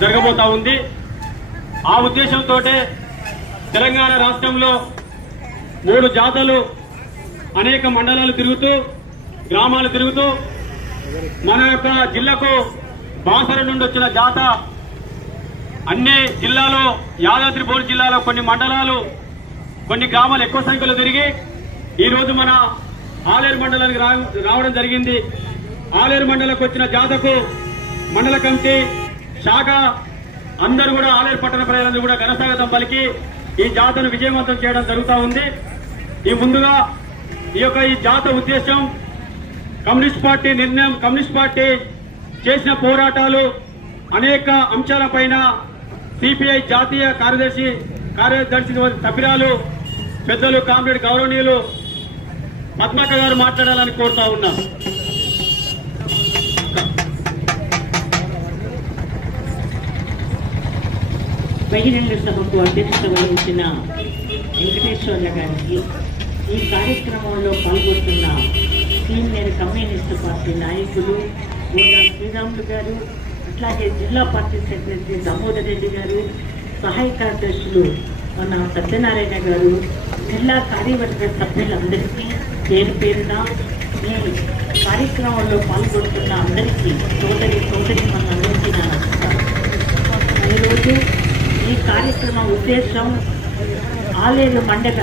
జరగబోతా ఉంది. ఆ ఉద్దేశంతో తెలంగాణ రాష్ట్రంలో 3 జాతలు అనేక మండలాలు తిరుగుతూ గ్రామాలు తిరుగుతూ మన యొక్క జిల్లాకు బాసర నుండి వచ్చిన జాత అన్ని జిల్లాలో యాదాద్రి భువనగిరి జిల్లాలో కొన్ని మండలాలు కొన్ని గ్రామాలు ఎక్కువ సంఖ్యలో తిరిగి ఈరోజు మన ఆలేరు మండలానికి రావడం జరిగింది. ఆలేరు మండలకు వచ్చిన జాతకు మండల కమిటీ శాఖ అందరూ కూడా ఆలేరు పట్టణ ప్రజలందరూ కూడా ఘనస్వాగతం పలికి ఈ జాతను విజయవంతం చేయడం జరుగుతూ ఉంది. ముందుగా ఈ జాత ఉద్దేశం కమ్యూనిస్ట్ పార్టీ నిర్ణయం, కమ్యూనిస్ట్ పార్టీ చేసిన పోరాటాలు అనేక అంశాలపైన సిపిఐ జాతీయ కార్యదర్శి సభ్యురాలు పెద్దలు కామ్రేడ్ గౌరవనీయులు పద్మక్క గారు మాట్లాడాలని కోరుతా ఉన్నాం. బహిరంగ సభకు అధ్యక్షత వహించిన వెంకటేశ్వర్ల గారికి, ఈ కార్యక్రమంలో పాల్గొంటున్న సీనియర్ కమ్యూనిస్టు పార్టీ నాయకులు గోదా శ్రీరాములు గారు, అట్లాగే జిల్లా పార్టీ సెక్రటరీ దామోదర్ రెడ్డి గారు, సహాయ కార్యదర్శులు మన సత్యనారాయణ గారు, జిల్లా కార్యవర్గ సభ్యులందరికీ పేరు పేరున ఈ కార్యక్రమంలో పాల్గొంటున్న అందరికీ సోదరి మనందరికీ నా నమస్కారం. ఈరోజు ఈ కార్యక్రమ ఉద్దేశం ఆలేరు మండల